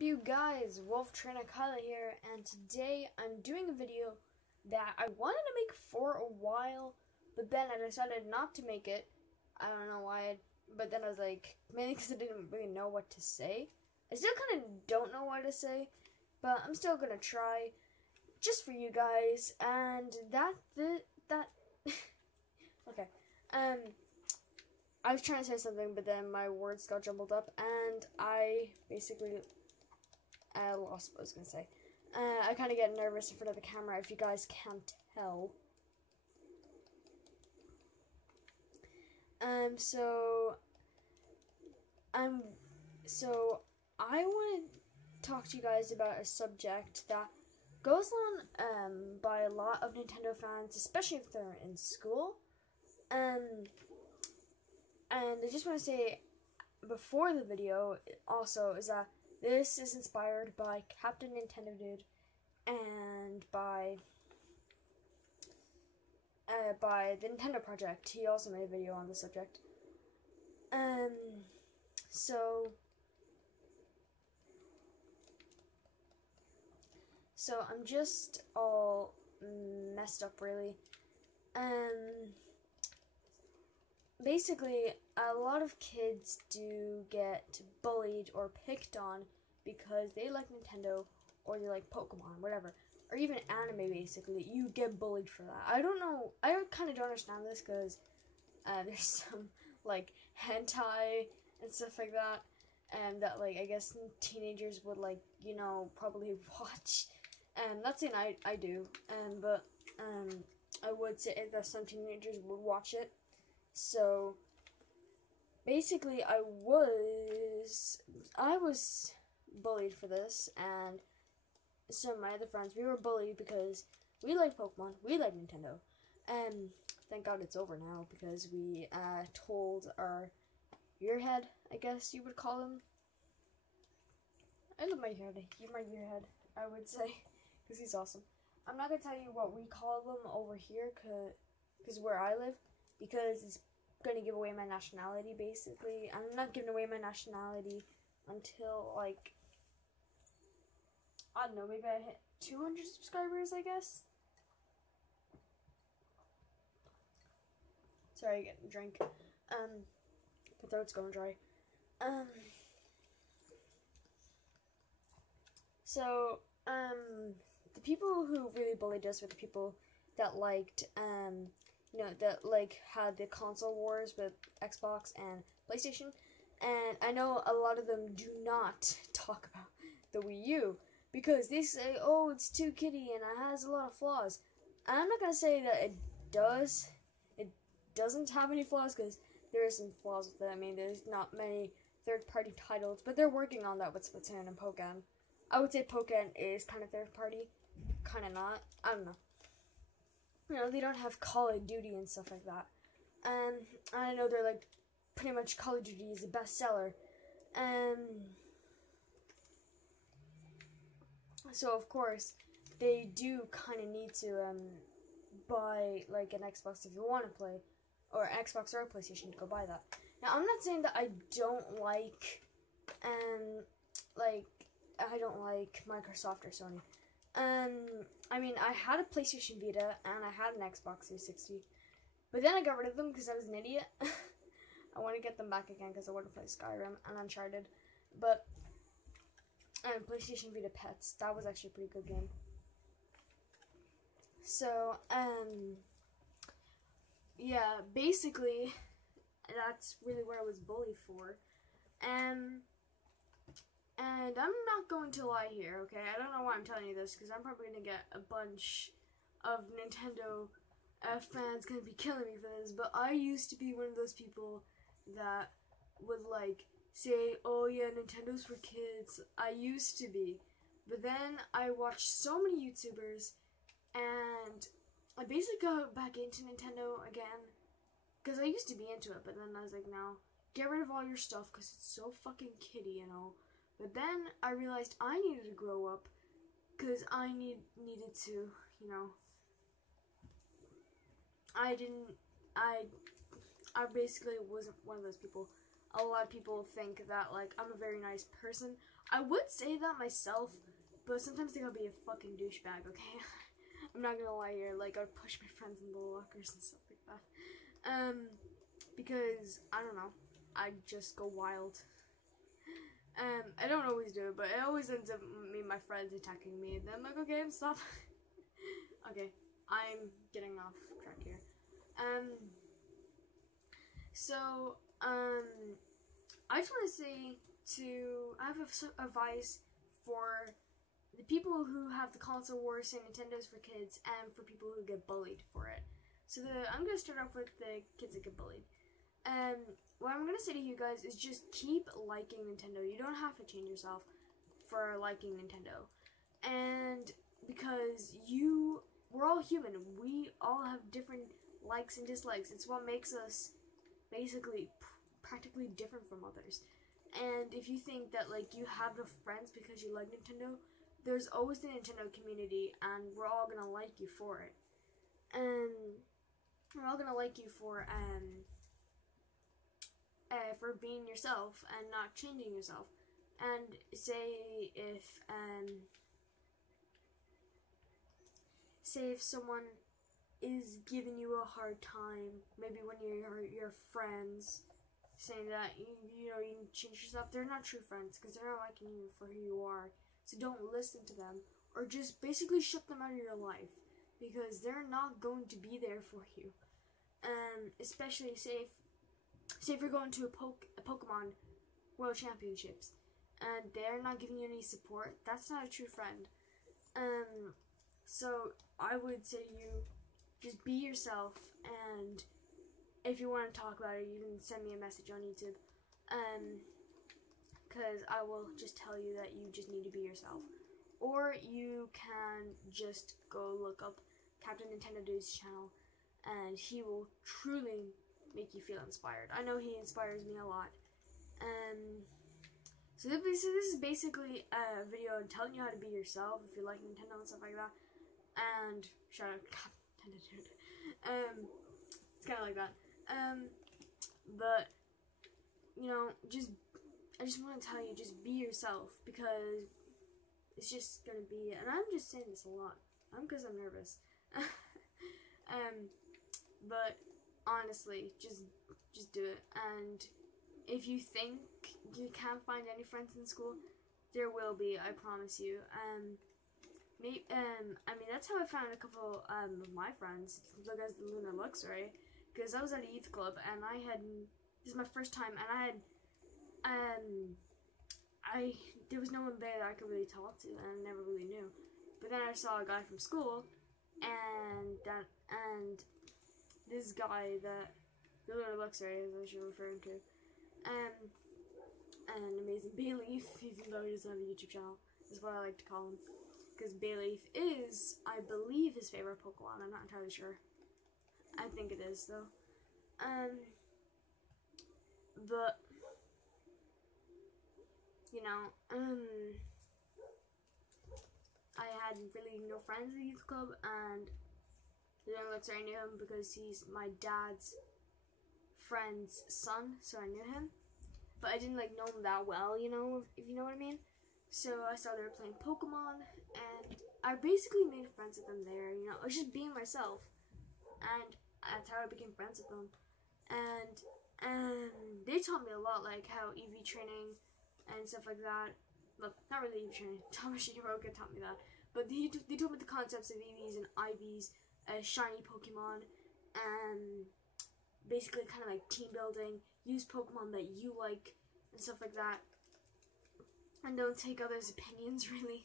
you guys? Wolf Trainer Kaiyla here, and today I'm doing a video that I wanted to make for a while, but then I decided not to make it. I don't know why, but then I was like, mainly because I didn't really know what to say. I still kind of don't know what to say, but I'm still gonna try, just for you guys, and okay, I was trying to say something, but then my words got jumbled up, and I basically lost what I was going to say. I kind of get nervous in front of the camera, if you guys can't tell. So I want to talk to you guys about a subject that goes on by a lot of Nintendo fans, especially if they're in school. And I just want to say before the video also is that this is inspired by Captain Nintendo Dude and by the Nintendo Project. He also made a video on the subject. So I'm just all messed up, really. Basically, a lot of kids do get bullied or picked on because they like Nintendo or they like Pokemon, whatever. Or even anime, basically. You get bullied for that. I don't know. I kind of don't understand this because there's some, like, hentai and stuff like that. And that, like, I guess teenagers would, like, you know, probably watch. And not saying I do. But I would say that some teenagers would watch it. So, basically, I was bullied for this, and some of my other friends, we were bullied because we like Pokemon, we like Nintendo, and thank God it's over now, because we told our earhead, I guess you would call him. I love my earhead, he's my earhead, I would say, because he's awesome. I'm not going to tell you what we call them over here, because where I live, because it's going to give away my nationality, basically. I'm not giving away my nationality until, like, I don't know, maybe I hit 200 subscribers, I guess. Sorry, getting a drink. My throat's going dry. The people who really bullied us were the people that liked, you know, that, like, had the console wars with Xbox and PlayStation. And I know a lot of them do not talk about the Wii U because they say, oh, it's too kiddie and it has a lot of flaws. And I'm not going to say that it does. It doesn't have any flaws because there is some flaws with it. I mean, there's not many third-party titles, but they're working on that with Splatoon and Pokken. I would say Pokken is kind of third-party, kind of not. I don't know. You know, they don't have Call of Duty and stuff like that. And I know they're like, pretty much Call of Duty is a bestseller. So of course, they do kind of need to buy like an Xbox if you want to play, or Xbox or a PlayStation to go buy that. Now I'm not saying that I don't like, I don't like Microsoft or Sony. I mean, I had a PlayStation Vita, and I had an Xbox 360, but then I got rid of them because I was an idiot. I want to get them back again because I want to play Skyrim and Uncharted, but, PlayStation Vita Pets, that was actually a pretty good game. So, yeah, basically, that's really what I was bullied for, and I'm not going to lie here, okay? I don't know why I'm telling you this, because I'm probably going to get a bunch of Nintendo fans going to be killing me for this, but I used to be one of those people that would, like, say, oh yeah, Nintendo's for kids. I used to be. But then I watched so many YouTubers, and I basically got back into Nintendo again, because I used to be into it, but then I was like, no, get rid of all your stuff, because it's so fucking kiddie, you know? But then I realized I needed to grow up because I needed to, you know, I basically wasn't one of those people. A lot of people think that, like, I'm a very nice person. I would say that myself, but sometimes they gotta be a fucking douchebag, okay? I'm not gonna lie here, like, I would push my friends in the lockers and stuff like that. Because, I don't know, I just go wild. I don't always do it, but it always ends up me and my friends attacking me, and then I'm like, okay, stop. Okay, I'm getting off track here. So, I just want to say I have advice for the people who have the console wars saying Nintendo's for kids and for people who get bullied for it. So I'm going to start off with the kids that get bullied. What I'm going to say to you guys is just keep liking Nintendo. You don't have to change yourself for liking Nintendo. And because we're all human. We all have different likes and dislikes. It's what makes us basically practically different from others. And if you think that like you have no friends because you like Nintendo, there's always the Nintendo community, and we're all gonna like you for it. And we're all gonna like you for being yourself and not changing yourself. And say if someone is giving you a hard time, maybe when you're your friends, saying that you know you need to change yourself, they're not true friends because they're not liking you for who you are. So don't listen to them, or just basically shut them out of your life because they're not going to be there for you. Especially say if you're going to a Pokemon World Championships and they're not giving you any support, that's not a true friend. So I would say to you, just be yourself, and if you want to talk about it, you can send me a message on YouTube, because I will just tell you that you just need to be yourself. Or you can just go look up Captain Nintendo Dude's channel, and he will truly make you feel inspired. I know he inspires me a lot. So this is basically a video telling you how to be yourself if you like Nintendo and stuff like that. And shout out Nintendo Dude. It's kind of like that. But you know, I just want to tell you, just be yourself, because it's just gonna be. And I'm just saying this a lot. Because I'm nervous. But honestly, just do it. And if you think you can't find any friends in school, there will be. I promise you. I mean, that's how I found a couple of my friends. Look as the Lunar Looks, right? Because I was at a youth club, and this is my first time, and there was no one there that I could really talk to, and I never really knew. But then I saw a guy from school, and this guy that the Lunar Looks, right, is what you're referring to, an amazing Bayleaf, even though he doesn't have a YouTube channel, is what I like to call him. Because Bayleaf is, I believe, his favorite Pokemon. I'm not entirely sure. I think it is, though. But, you know, I had really no friends at the youth club, and the young looks, I knew him because he's my dad's friend's son, so I knew him. But I didn't, like, know him that well, you know, if you know what I mean. So I saw they were playing Pokemon, and I basically made friends with them there, you know. I was just being myself, and that's how I became friends with them. And they taught me a lot, like how EV training and stuff like that. Look, not really EV training. Tomoshi Hiroka taught me that, but they taught me the concepts of EVs and IVs, shiny Pokemon, and basically kind of like team building. Use Pokemon that you like and stuff like that. And don't take others' opinions, really.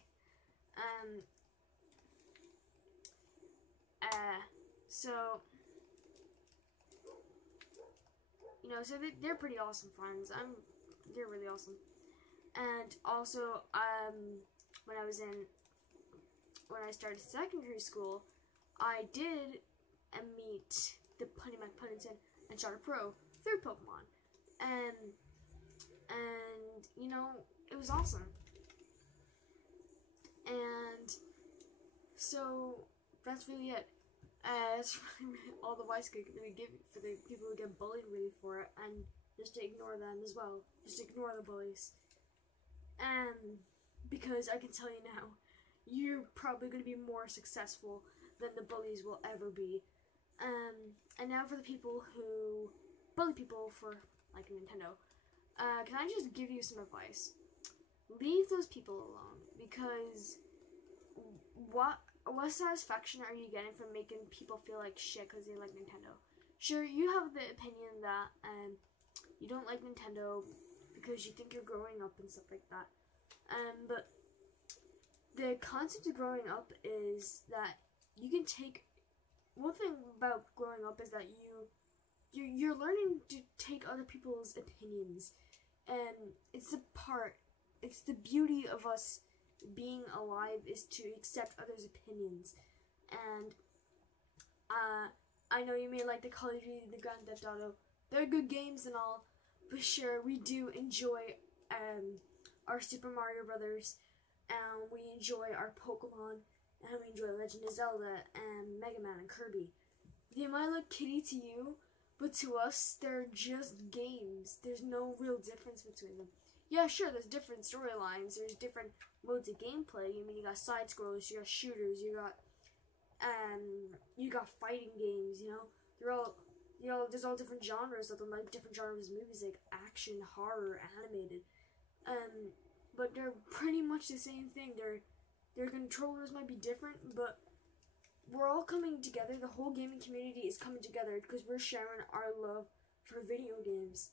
So, you know, so they're pretty awesome friends. They're really awesome. And also, when I started secondary school, I did meet the Punny McPunnington and Shadow Pro through Pokemon. And, you know, it was awesome. And so that's really it. That's really all the advice I could really give for the people who get bullied really for it, and just to ignore them as well. Just ignore the bullies. Because I can tell you now, you're probably going to be more successful than the bullies will ever be. And now for the people who bully people for, like, Nintendo. Can I just give you some advice? Leave those people alone, because what satisfaction are you getting from making people feel like shit because they like Nintendo? Sure, you have the opinion that you don't like Nintendo because you think you're growing up and stuff like that. But the concept of growing up is that you can take, one thing about growing up is that you're learning to take other people's opinions, and it's the beauty of us being alive is to accept others' opinions. And I know you may like the Call of Duty, the Grand Theft Auto, they're good games and all, but sure, we do enjoy our Super Mario Brothers, and we enjoy our Pokemon, and we enjoy Legend of Zelda, and Mega Man, and Kirby. They might look kiddie to you, but to us, they're just games. There's no real difference between them. Yeah, sure, there's different storylines, there's different modes of gameplay. I mean, you got side scrollers, you got shooters, you got fighting games, you know? There's all different genres of them, like different genres of movies, like action, horror, animated. But they're pretty much the same thing. Their controllers might be different, but we're all coming together. The whole gaming community is coming together because we're sharing our love for video games.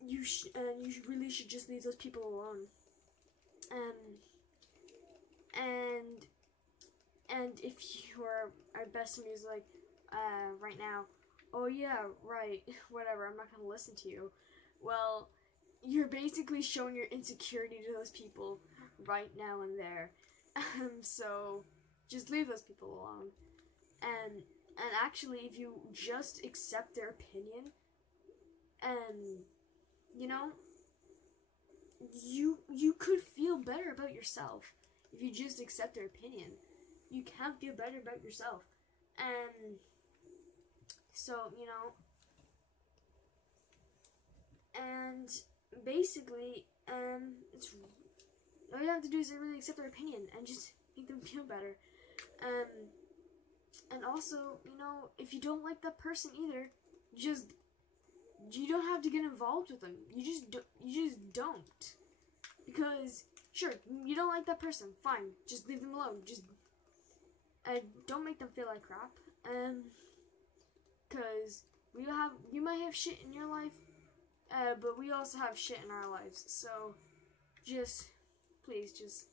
You really should just leave those people alone. And if you are best news like right now, oh yeah, right, whatever, I'm not gonna listen to you. Well, you're basically showing your insecurity to those people right now and there. So just leave those people alone. And actually, if you just accept their opinion, you know, you could feel better about yourself if you just accept their opinion. You can feel better about yourself. And so, you know, and basically, it's all you have to do is really accept their opinion and just make them feel better. And also, you know, if you don't like that person either, you don't have to get involved with them. You just don't. Because sure, you don't like that person, fine, just leave them alone. Just don't make them feel like crap. Cause you might have shit in your life, but we also have shit in our lives. So please just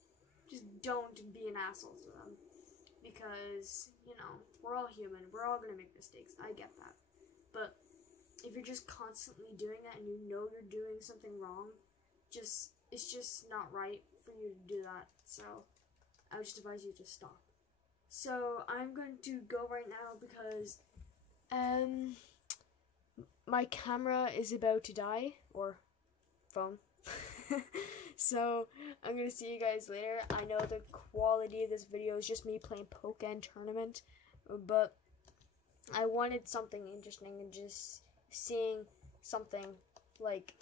don't be an asshole to them, because, you know, we're all human. We're all gonna make mistakes. I get that. But if you're just constantly doing that and you know you're doing something wrong, it's just not right for you to do that. So I would just advise you to stop. So I'm going to go right now because my camera is about to die, or phone. So I'm gonna see you guys later. I know the quality of this video is just me playing Pokken Tournament, but I wanted something interesting, and just seeing something like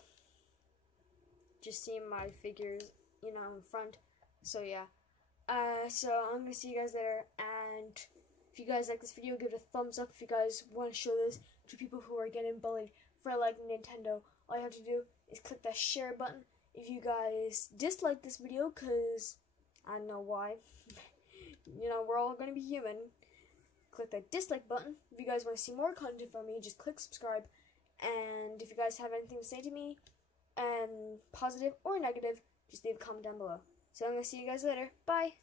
just seeing my figures, you know, in front. So yeah. So I'm gonna see you guys later, and if you guys like this video, give it a thumbs up. If you guys want to show this to people who are getting bullied for liking Nintendo, all you have to do is click that share button. If you guys dislike this video, because I don't know why, you know, we're all gonna be human, click that dislike button. If you guys want to see more content from me, just click subscribe. And if you guys have anything to say to me, positive or negative, just leave a comment down below. So I'm gonna see you guys later. Bye.